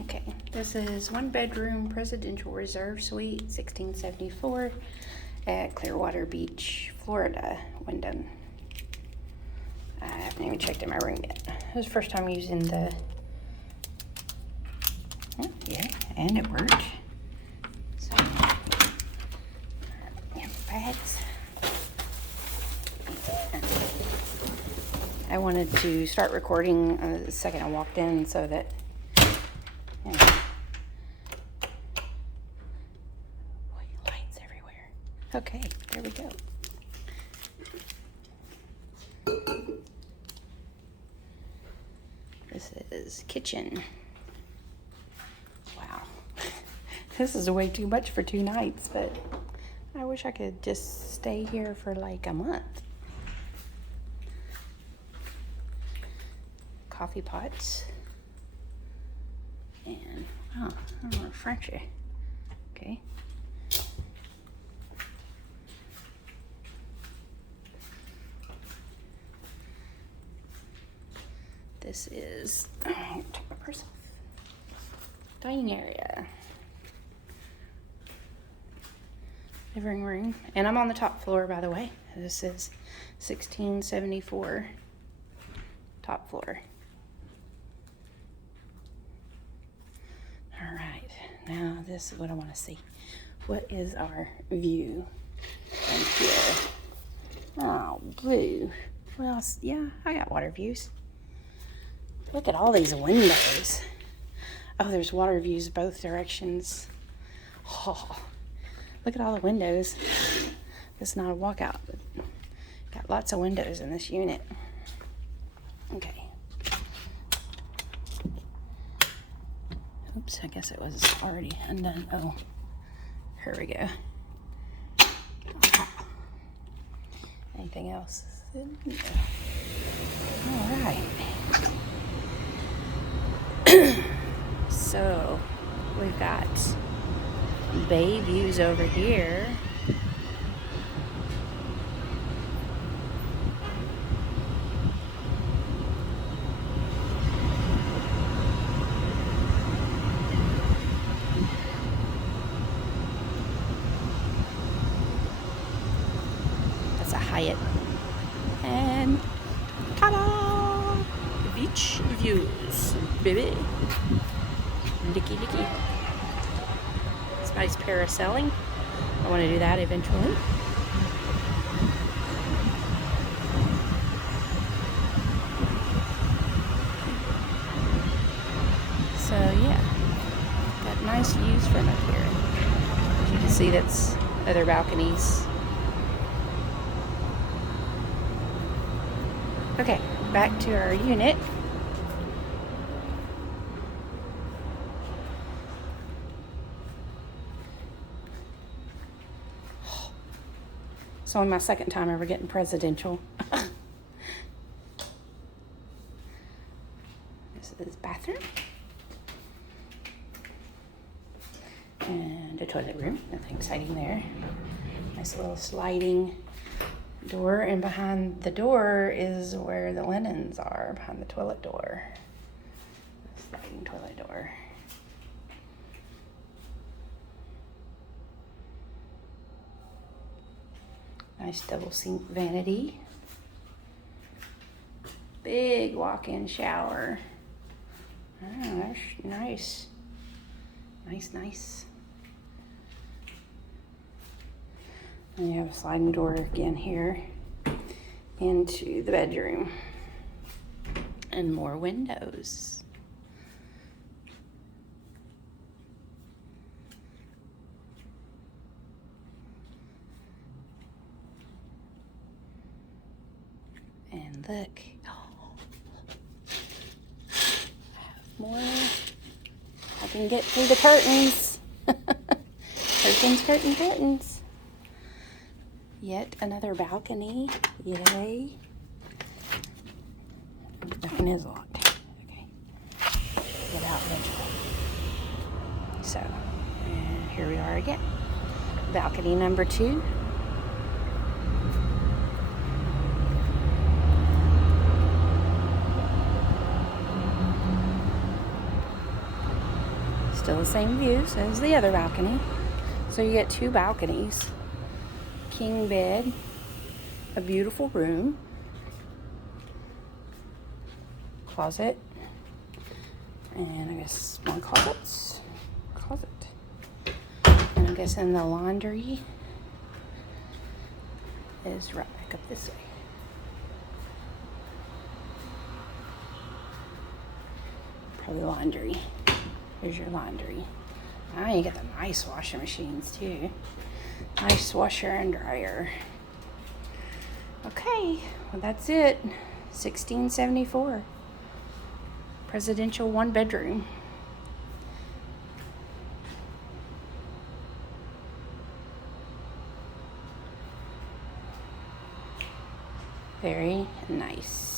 Okay, this is 1-bedroom presidential reserve suite, 1674 at Clearwater Beach, Florida, Wyndham. I haven't even checked in my room yet. It was the first time using the, oh, yeah, and it worked. So, yeah, bags. I wanted to start recording the second I walked in so that, you know, boy, lights everywhere. Okay, there we go. This is kitchen. Wow. This is way too much for 2 nights, but I wish I could just stay here for like a month. Coffee pots. And, oh, I don't want Frenchy. Okay. This is, take my purse off. Dining area. Living room. And I'm on the top floor, by the way. This is 1674 top floor. All right, now this is what I want to see. What is our view from here? Oh, blue. Well, yeah, I got water views. Look at all these windows. Oh, there's water views both directions. Oh, look at all the windows. It's not a walkout, but got lots of windows in this unit. Okay. Oops, I guess it was already undone. Oh, here we go. Anything else? All right. So we've got bay views over here. That's a Hyatt. And ta-da! Beach views, baby. Licky licky. It's nice parasailing. I want to do that eventually. So yeah, got nice views from up here. As you can see, that's other balconies. Okay, back to our unit. It's only my second time ever getting presidential. This is bathroom. And a toilet room. Nothing exciting there. Nice little sliding door. And behind the door is where the linens are, behind the toilet door. Sliding toilet door. Nice double sink vanity. Big walk-in shower. Oh, that's nice. Nice. And you have a sliding door again here into the bedroom. And more windows. And look, more. I can get through the curtains. Curtains. Yet another balcony. Yay. That one is locked. Okay. Get out eventually. So, and here we are again. Balcony number 2. Still the same views as the other balcony. So you get 2 balconies, king bed, a beautiful room, closet, and I guess more closet. And I guess then the laundry is right back up this way. Probably laundry. Here's your laundry. Now you get the nice washing machines too. Nice washer and dryer. Okay, well that's it. 1674. Presidential 1-bedroom. Very nice.